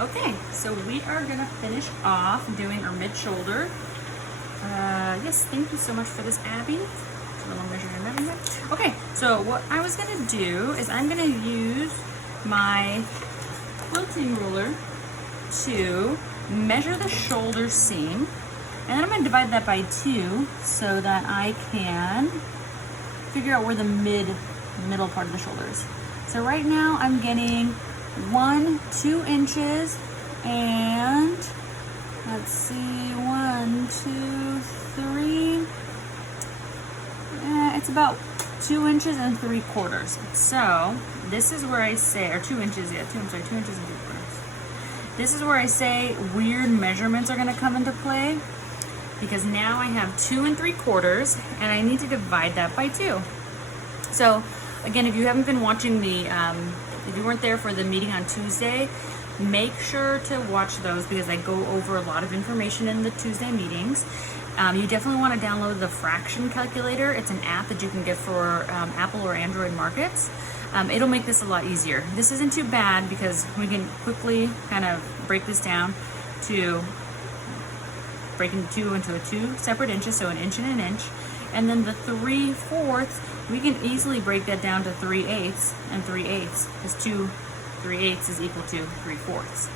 Okay, so we are gonna finish off doing our mid-shoulder. Yes, thank you so much for this, Abby. A little measuring. Okay, so what I was gonna do is I'm gonna use my quilting ruler to measure the shoulder seam, and then I'm gonna divide that by 2 so that I can figure out where the middle part of the shoulder is. So right now I'm getting 2 inches, and let's see, 1, 2, 3. It's about 2 inches and 3/4. So this is where I say, or 2 inches, yeah, 2 inches and 3/4. This is where I say weird measurements are going to come into play, because now I have 2 3/4, and I need to divide that by 2. So again, if you haven't been watching if you weren't there for the meeting on Tuesday, make sure to watch those, because I go over a lot of information in the Tuesday meetings. You definitely want to download the fraction calculator. It's an app that you can get for Apple or Android markets. It'll make this a lot easier. This isn't too bad because we can quickly kind of break this down to into 2 separate inches, so 1 inch and 1 inch. And then the 3/4, we can easily break that down to 3/8, and 3/8 is 2 3/8 is equal to 3/4.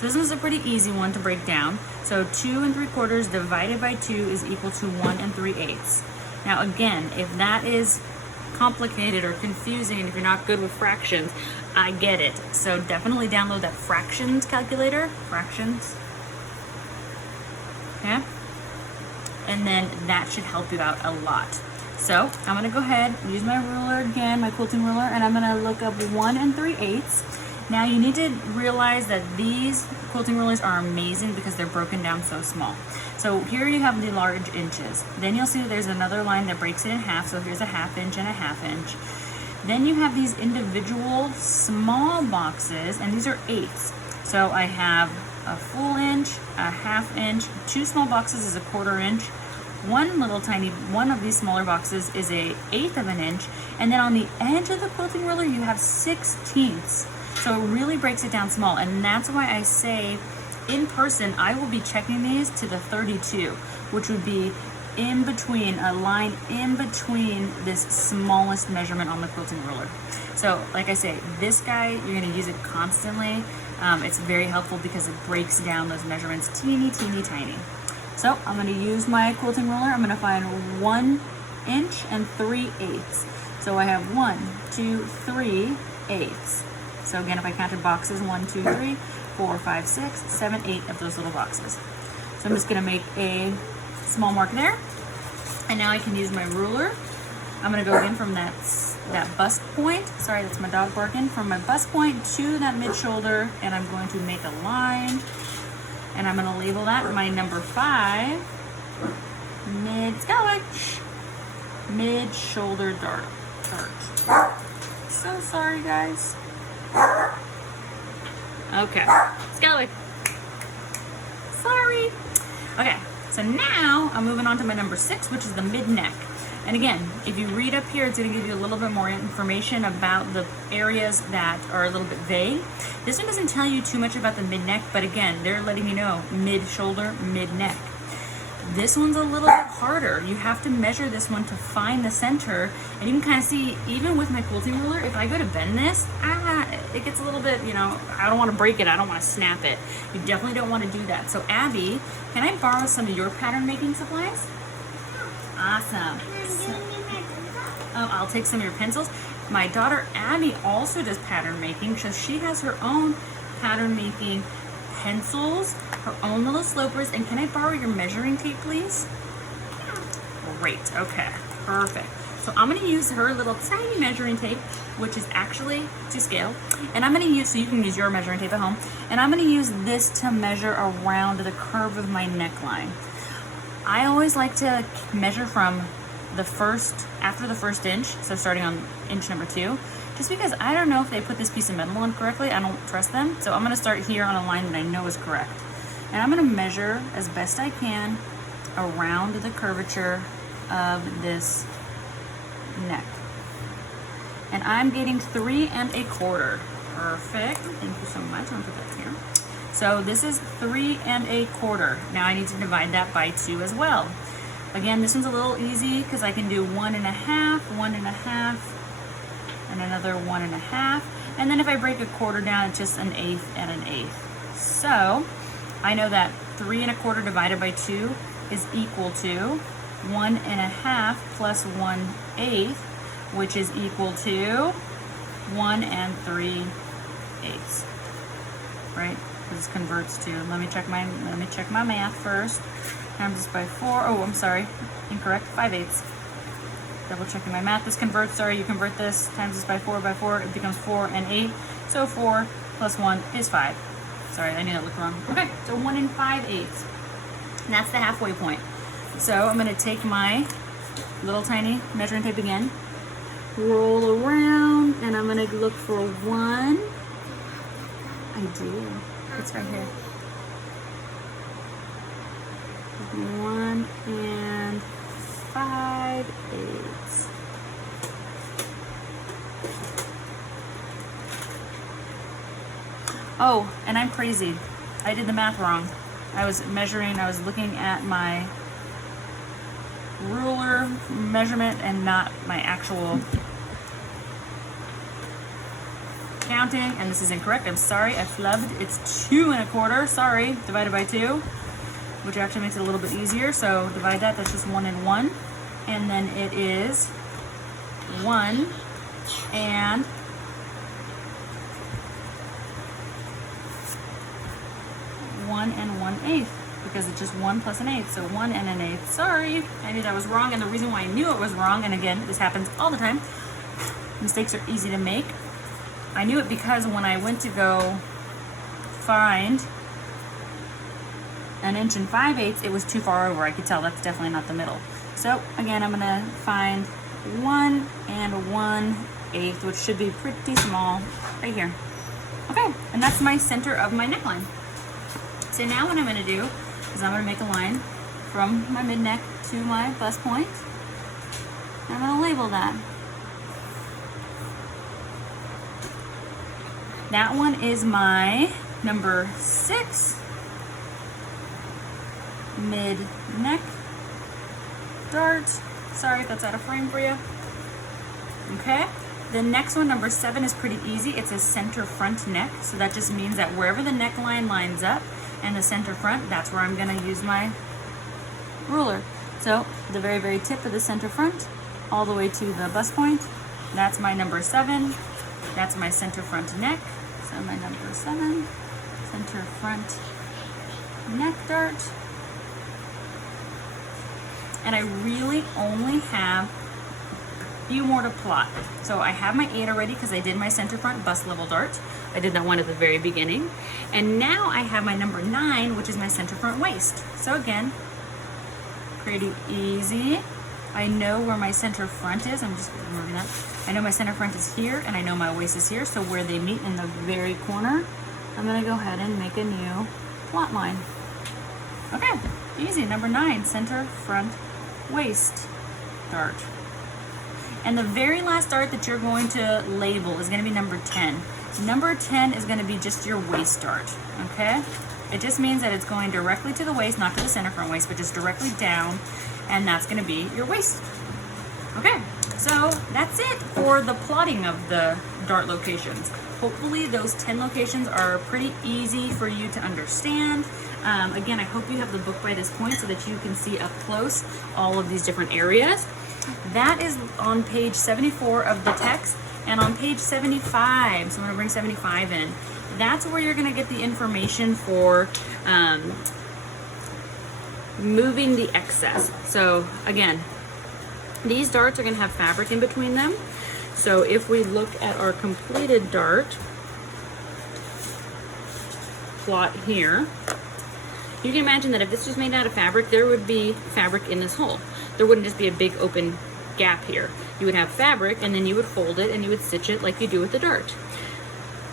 So this was a pretty easy one to break down. So 2 3/4 divided by 2 is equal to 1 3/8. Now again, if that is complicated or confusing, and if you're not good with fractions, I get it. So definitely download that fractions calculator, fractions. Okay? And then that should help you out a lot. So I'm gonna go ahead, use my ruler again, my quilting ruler, and I'm gonna look up 1 3/8. Now you need to realize that these quilting rulers are amazing because they're broken down so small. So here you have the large inches. Then you'll see there's another line that breaks it in half. So here's a 1/2 inch and a 1/2 inch. Then you have these individual small boxes, and these are 8ths. So I have a full inch, a 1/2 inch, 2 small boxes is a 1/4 inch. One little tiny one of these smaller boxes is a 1/8 of an inch, and then on the edge of the quilting ruler you have 1/16. So it really breaks it down small, and that's why I say in person I will be checking these to the 32, which would be in between, a line in between this smallest measurement on the quilting ruler. So like I say, this guy, you're going to use it constantly. It's very helpful because it breaks down those measurements teeny tiny. So I'm going to use my quilting ruler. I'm going to find 1 inch and 3/8. So I have 1, 2, 3/8. So again, if I counted boxes, 1, 2, 3, 4, 5, 6, 7, 8 of those little boxes. So I'm just going to make a small mark there. And now I can use my ruler. I'm going to go in from that bust point. Sorry, that's my dog barking. From my bust point to that mid shoulder, and I'm going to make a line. And I'm going to label that my number 5, mid shoulder dart. So sorry, guys. Okay, Skelly. Sorry. Okay, so now I'm moving on to my number 6, which is the mid neck. And again, if you read up here, it's going to give you a little bit more information about the areas that are a little bit vague. This one doesn't tell you too much about the mid neck, but again, they're letting you know mid shoulder, mid neck. This one's a little bit harder. You have to measure this one to find the center, and you can kind of see, even with my quilting ruler, if I go to bend this, it gets a little bit, I don't want to break it, I don't want to snap it. You definitely don't want to do that. So Abby, can I borrow some of your pattern making supplies? Awesome. I'll take some of your pencils. My daughter Abby also does pattern making, so she has her own pattern making pencils, her own little slopers. And can I borrow your measuring tape, please? Great. Okay, perfect. So I'm going to use her little tiny measuring tape, which is actually to scale. And I'm going to use, so you can use your measuring tape at home, and I'm going to use this to measure around the curve of my neckline. I always like to measure from after the first inch, so starting on inch number 2, just because I don't know if they put this piece of metal on correctly. I don't trust them. So I'm going to start here on a line that I know is correct. And I'm going to measure as best I can around the curvature of this neck. And I'm getting 3 1/4. Perfect. Thank you so much. I'm going to put that here. So this is 3 1/4. Now I need to divide that by 2 as well. Again, this one's a little easy because I can do 1 1/2, 1 1/2, and another 1 1/2. And then if I break a quarter down, it's just 1/8 and 1/8. So I know that 3 1/4 divided by 2 is equal to 1 1/2 plus 1/8, which is equal to 1 3/8. Right? This converts to, let me check my math first. Times this by 4. Oh, I'm sorry, incorrect. 5/8. Double checking my math. This converts. Sorry, you convert this. Times this by 4 by 4. It becomes 4 and 8. So 4 plus 1 is 5. Sorry, I knew that looked wrong. Okay, so 1 5/8. And that's the halfway point. So I'm going to take my little tiny measuring tape again, roll around, and I'm going to look for 1. I do. It's right here. 1 5/8. Oh, and I'm crazy. I did the math wrong. I was looking at my ruler measurement and not my actual counting, and this is incorrect. I'm sorry, I flubbed. It's 2 1/4, sorry, divided by 2, which actually makes it a little bit easier. So divide that, that's just 1 and 1. And then it is 1 and 1/8, because it's just 1 plus 1/8, so 1 and 1/8. Sorry, I knew that was wrong, and the reason why I knew it was wrong, and again, this happens all the time, mistakes are easy to make. I knew it because when I went to go find 1 5/8, it was too far over. I could tell that's definitely not the middle. So again, I'm gonna find 1 1/8, which should be pretty small right here. Okay, and that's my center of my neckline. So now what I'm gonna do is I'm gonna make a line from my mid neck to my bust point. I'm gonna label that. That one is my number 6 mid neck dart. Sorry if that's out of frame for you. Okay. The next one, number 7, is pretty easy. It's a center front neck. So that just means that wherever the neckline lines up and the center front, that's where I'm gonna use my ruler. So the very, very tip of the center front, all the way to the bust point, that's my number 7. That's my center front neck. So my number 7, center front neck dart. And I really only have a few more to plot. So I have my 8 already because I did my center front bust level dart. I did that one at the very beginning. And now I have my number 9, which is my center front waist. So again, pretty easy. I know where my center front is. I'm just removing that. I know my center front is here, and I know my waist is here. So where they meet in the very corner, I'm gonna go ahead and make a new plot line. Okay, easy. Number 9, center front waist dart. And the very last dart that you're going to label is gonna be number 10. Number 10 is gonna be just your waist dart, okay? It just means that it's going directly to the waist, not to the center front waist, but just directly down, and that's gonna be your waist. Okay, so that's it for the plotting of the dart locations. Hopefully those 10 locations are pretty easy for you to understand. Again, I hope you have the book by this point so that you can see up close all of these different areas. That is on page 74 of the text, and on page 75, so I'm gonna bring 75 in, that's where you're gonna get the information for moving the excess. So again, these darts are gonna have fabric in between them. So if we look at our completed dart plot here, you can imagine that if this was made out of fabric, there would be fabric in this hole. There wouldn't just be a big open gap here. You would have fabric, and then you would fold it and you would stitch it like you do with the dart.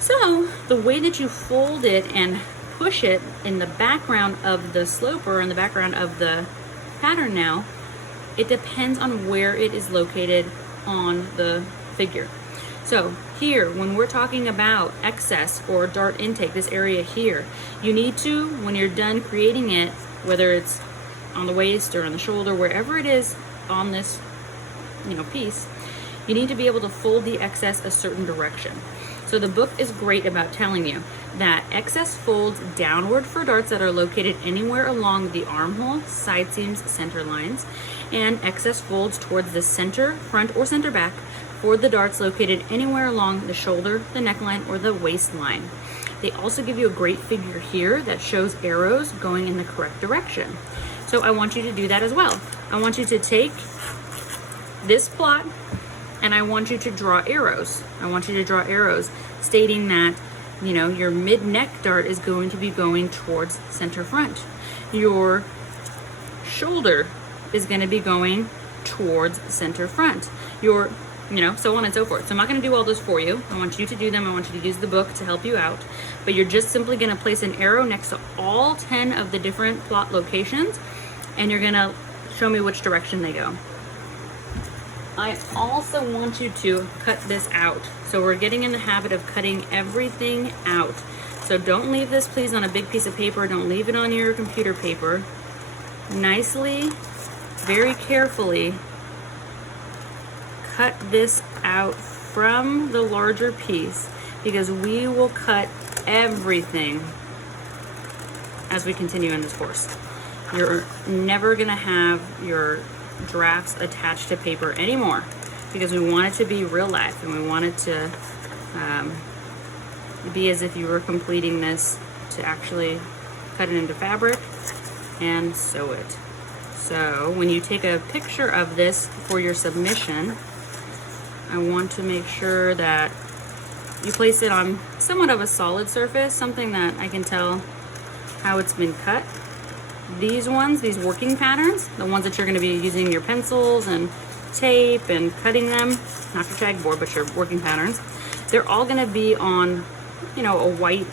So the way that you fold it and push it in the background of the slope or in the background of the pattern now, it depends on where it is located on the figure. So Here, when we're talking about excess or dart intake, this area here, you need to, when you're done creating it, whether it's on the waist or on the shoulder, wherever it is on this, piece, you need to be able to fold the excess a certain direction. So the book is great about telling you that excess folds downward for darts that are located anywhere along the armhole, side seams, center lines, and excess folds towards the center, front, or center back for the darts located anywhere along the shoulder, the neckline, or the waistline. They also give you a great figure here that shows arrows going in the correct direction. So I want you to do that as well. I want you to take this plot and I want you to draw arrows. I want you to draw arrows stating that, your mid-neck dart is going to be going towards center front. Your shoulder is going to be going towards center front. Your, so on and so forth. So I'm not going to do all those for you. I want you to do them. I want you to use the book to help you out. But you're just simply going to place an arrow next to all 10 of the different plot locations, and you're going to show me which direction they go. I also want you to cut this out. So we're getting in the habit of cutting everything out. So don't leave this, please, on a big piece of paper. Don't leave it on your computer paper. Nicely, very carefully, cut this out from the larger piece, because we will cut everything as we continue in this course. You're never gonna have your drafts attached to paper anymore, because we want it to be real life, and we want it to be as if you were completing this, to actually cut it into fabric and sew it. So when you take a picture of this for your submission, I want to make sure that you place it on somewhat of a solid surface, something that I can tell how it's been cut. These ones, these working patterns, the ones that you're going to be using your pencils and tape and cutting them, not your tag board, but your working patterns, they're all going to be on, a white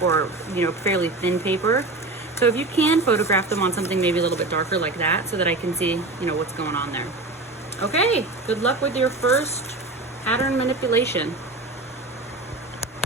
or, fairly thin paper. So if you can, photograph them on something maybe a little bit darker like that, so that I can see, what's going on there. Okay, good luck with your first pattern manipulation.